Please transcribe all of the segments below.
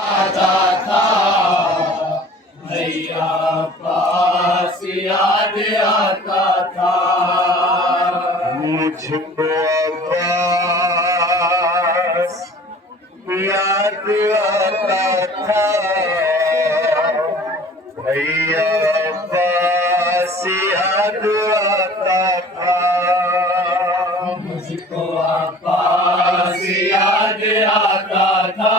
आता था भैया पास याद आता था मुझको अब्बास याद आता था भैया अब्बास याद आता था मुझको अब्बास याद आता था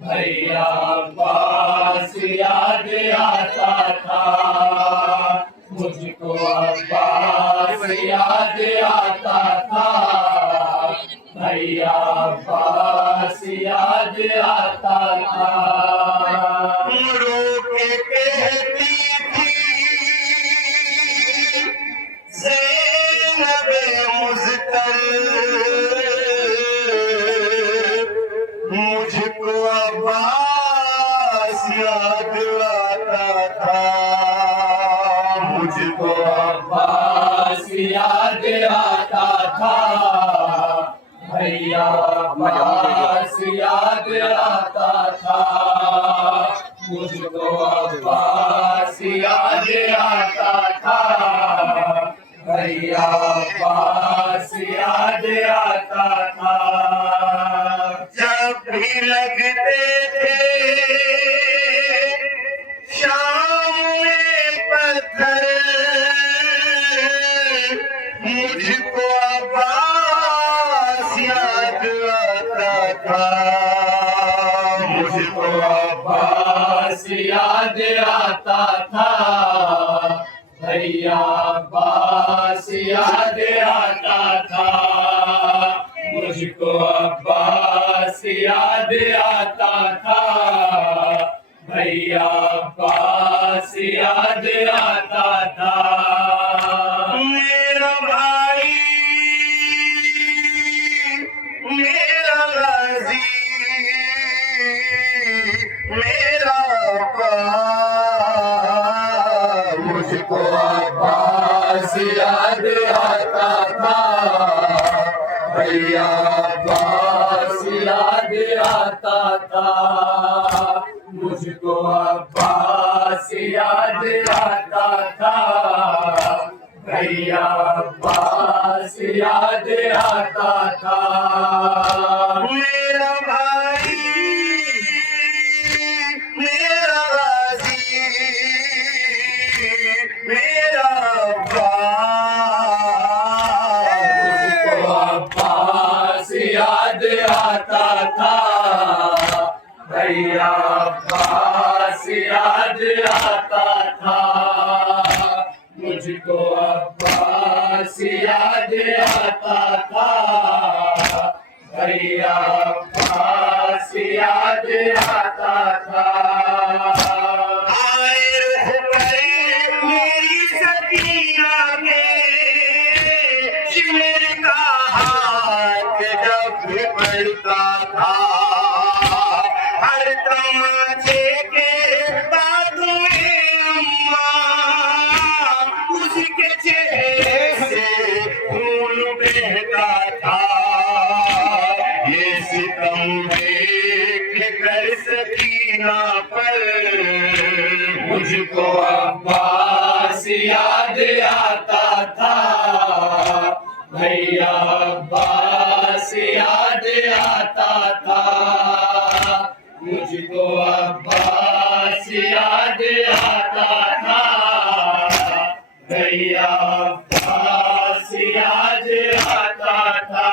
भैया अब्बास याद आता था मुझको अब्बास याद आता था भैया अब्बास याद आता था रो के कहती थी ज़ैनब मुज़्तल मुझको अब्बास याद आता था मुझको अब्बास याद आता था भैया अब्बास याद आता था मुझको अब्बास याद आता था भैया अब्बास याद आता था जब भी लगते थे शाम में पत्थर मुझको अब्बास याद आता था मुझको अब्बास याद आता था भैया अब्बास याद आता था मुझको अब्बास याद आता था भैया अब्बास याद आता था मेरा भाई मेरा गाजी मेरा अब्बास मुझको अब्बास याद आता था भैया अब्बास याद आता था मुझको अब्बास याद आता था भैया अब्बास याद आता था मेरा भाई मेरा गाजी मेरा अब्बास याद आता था भैया अब्बास याद आता था मुझको अब्बास याद आता था भैया अब्बास याद आता था आए रुख पर मेरी सकीना के शिमर का हाथ जब पड़ता था हर तमाचे के बाद में अम्मा उसके चेहरे से खून बहता था ये सितम देख कर सकीना पर मुझको अब्बास याद आता था भैया अब्बास याद आता था मुझको अब्बास याद आता था भैया अब्बास याद आता था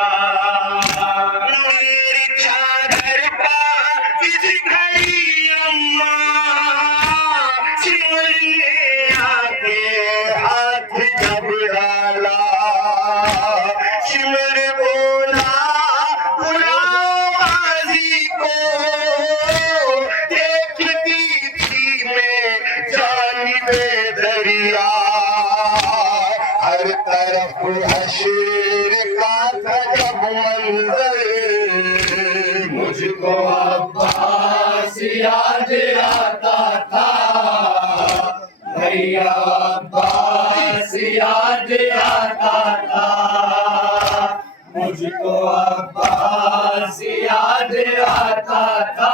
मेरी चादर का किस घड़ी अम्मा सिमरने आके हाथ जब डाला सिमर बोला बुलाओ गाजी को देखती थी मैं जानिबे दरिया हर तरफ हशीर का था जब मंजर मुझको अब्बास याद आता था भैया अब्बास याद आता था मुझको अब्बास याद आता था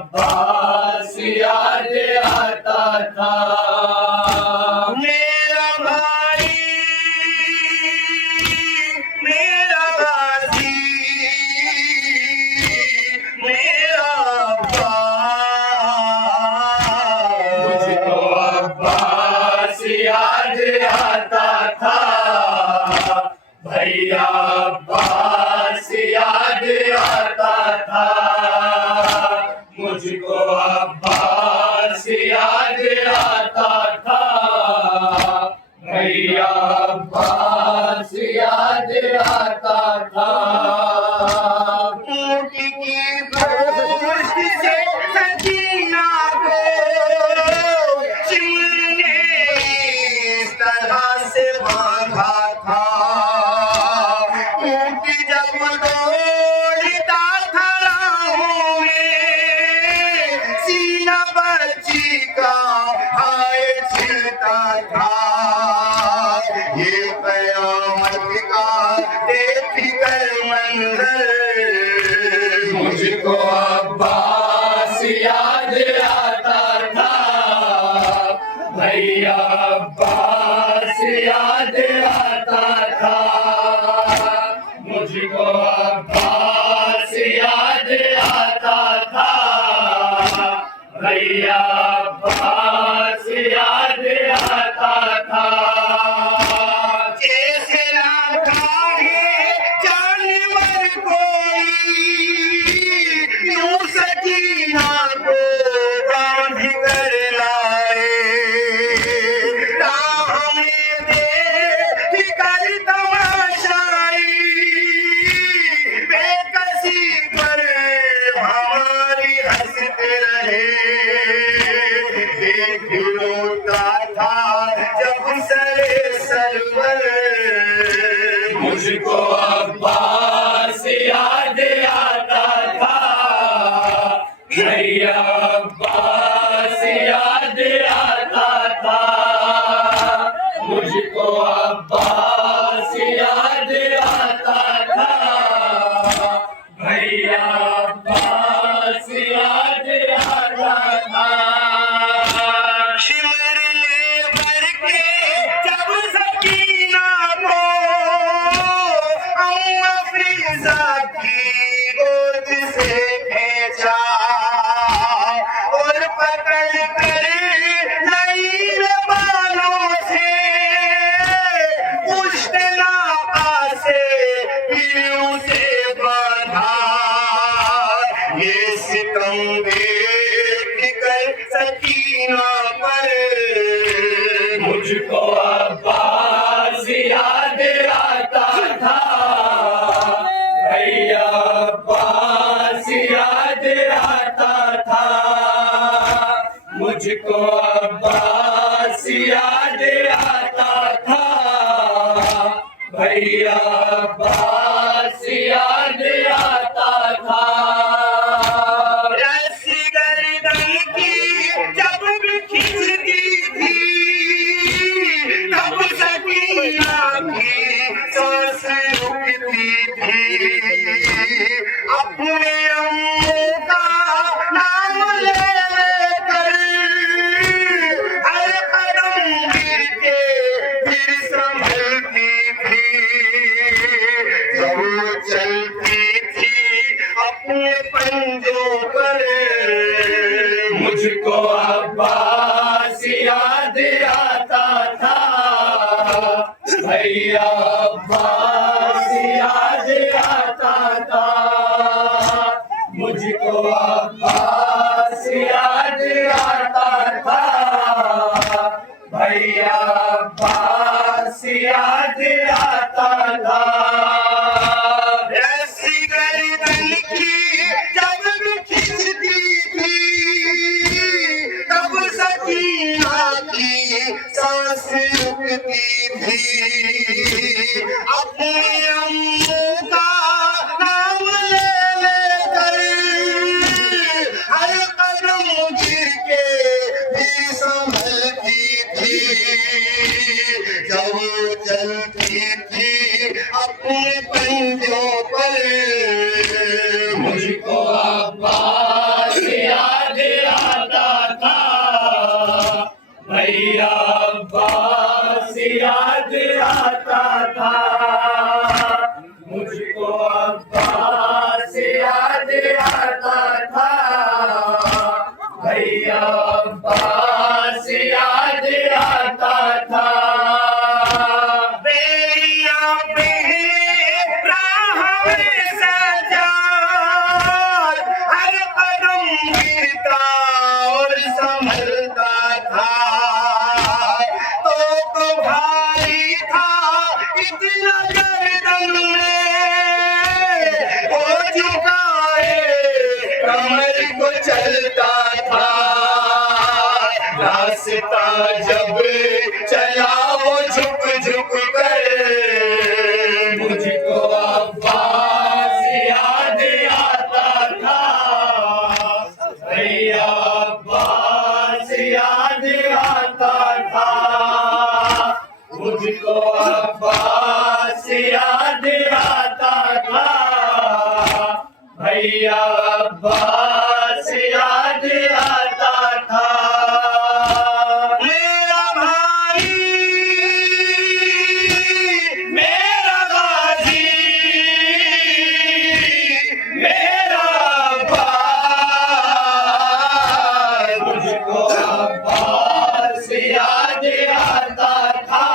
अब्बास याद आता था। मेरा भाई मेरा गाजी मेरा मुझको अब्बास याद आता था। भैया अब्बास याद आता था। मुझको अब्बास याद आता था। भैया अब्बास याद आता था। ऊँट की गोश्त से सकीना को चिमने इस तरह से बांधा था। ऊँट जब दौड़ता था राहों में, सीना बच्ची का हाय छिलता था। ये कयामत का देख कर मंजर मुझको अब्बास याद आता था। भैया अब्बास याद आता था। मुझको अब्बास याद आता था। भैया अब्बास याद आता था। ऐसे लाता है जानवर कोई, यूं सकीना को बांध कर लाए। राह में देख कर तमाशाई, बेकसी पर हमारी हंसते रहे। देख रोता था जब सरे सरवर मुझको अब्बास याद आता था। भैया अब्बास याद आता था। मुझको अब्बास याद आता था। भैया अब्बास याद आता था। शिमरले भर के जब सकीना को अम्मा फिजा की गोद से खींचा और पकड़ कर नईर बालों से पुष्ट नाका से फिर उसे बांधा। ये सितम देख कर सकीना पर मुझको अब्बास याद आता था। भैया अब्बास याद आता था। मुझको अब्बास याद आता था। भैया अब्बास याद आता था। रस्सी गर्दन की जब भी खींचती थी, तब सकीना की सांस रुकती थी। अपने अम्मू का नाम ले लेकर हर कदम गिर के फिर संभलती थी। जब वो चलती थी अपने पंजों पर मुझको अब्बास याद आता था। भैया अब्बास याद आता था। मुझको अब्बास याद आता था। भैया अब्बास याद आता था। रस्सी गर्दन की जब भी खींचती थी, तब सकीना की सांस रुकती थी। अपने अम्मू का नाम ले लेकर हर कदम गिर के फिर संभलती थी। जब चलती थी अपने पंजों पर मुझको अब्बास याद था। मुझको अब्बास याद आता था, भैया अब्बास याद आता था। बेरिया पे राह में सजाद, हर कदम गिरता और संभलता था। तो भारी था इतना गर्दन में, वो झुकाए कमर को चलता था। रास्ता जब चला वो झुक झुक कर, मुझको अब्बास याद आता था, भैया अब्बास याद आता था। मुझको अब्बास याद आता था, भैया अब्बास याद आता था। मेरा भाई मेरा गाजी, मेरा भाई, मुझको अब्बास याद आता था,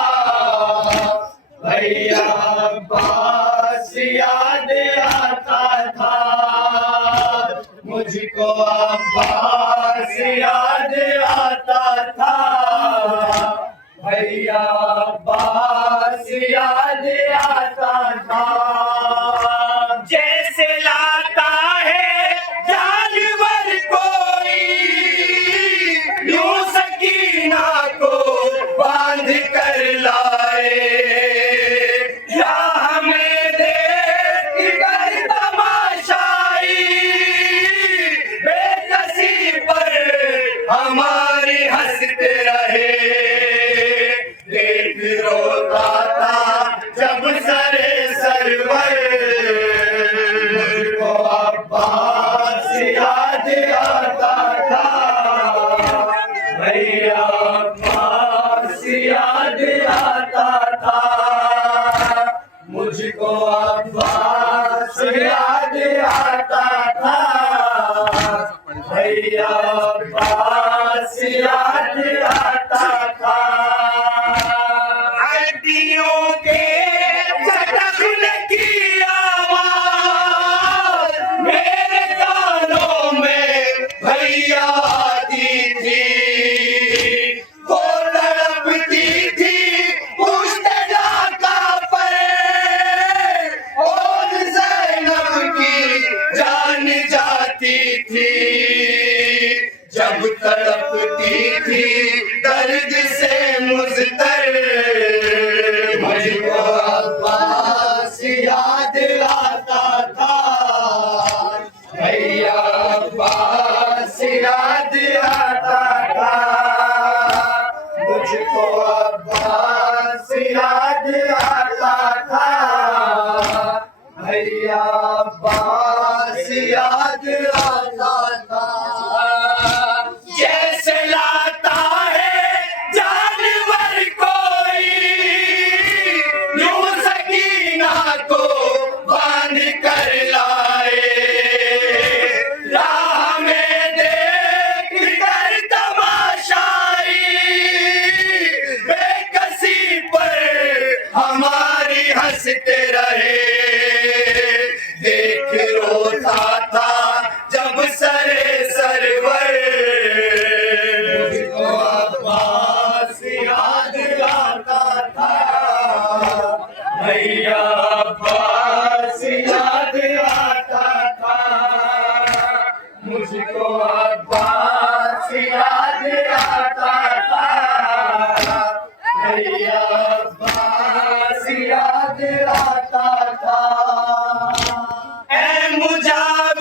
भैया अब्बास याद आता था। मुझको अब्बास याद आता था, भैया अब्बास याद आता था। जैसे लाता है जानवर कोई, यूं सकीना को बांध कर लाए, या हमें देख कर तमाशाई बेकसी पर हमारी हंसते रहे। देख रोता था जब सरे सरवर, मुझको अब्बास याद आता था, भैया अब्बास याद आता था। मुझको अब्बास याद आता था, भैया अब्बास याद आता था। हड्डियों के चटकने की आवाज मेरे कानों में भैया आती थी, वो तड़पती थी मुस्तफा पर, और ज़ैनब की जान जाती थी। जब तड़पती थी दर्द से मुज़तर, मुझको अब्बास याद आता था, भैया अब्बास याद आता था। मुझको अब्बास याद आता था, भैया अब्बास याद आता था। जैसे लाता है जानवर कोई, यूं सकीना को बांध कर लाए, राह में देख कर तमाशाई बेकसी पर हमारी हंसते रहे। देख रोता था जब सरे सरवर, मुझको अब्बास याद आता था, भैया अब्बास याद आता था। मुझको अब्बास याद आता था, भैया अब्बास याद आता था। ऐ मुजाहिद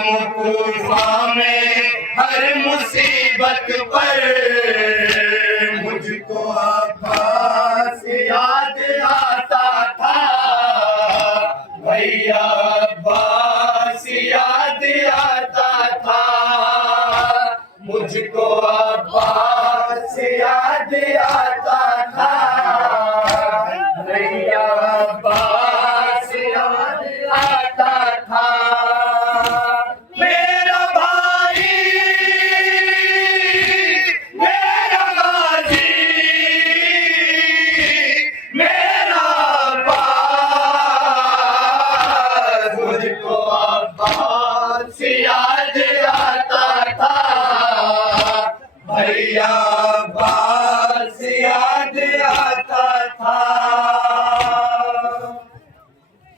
गम तूफान में हर मुसीबत पर मुझको अब्बास याद आता था, भैया अब्बास याद आता था, मुझको अब्बास याद आता था, भैया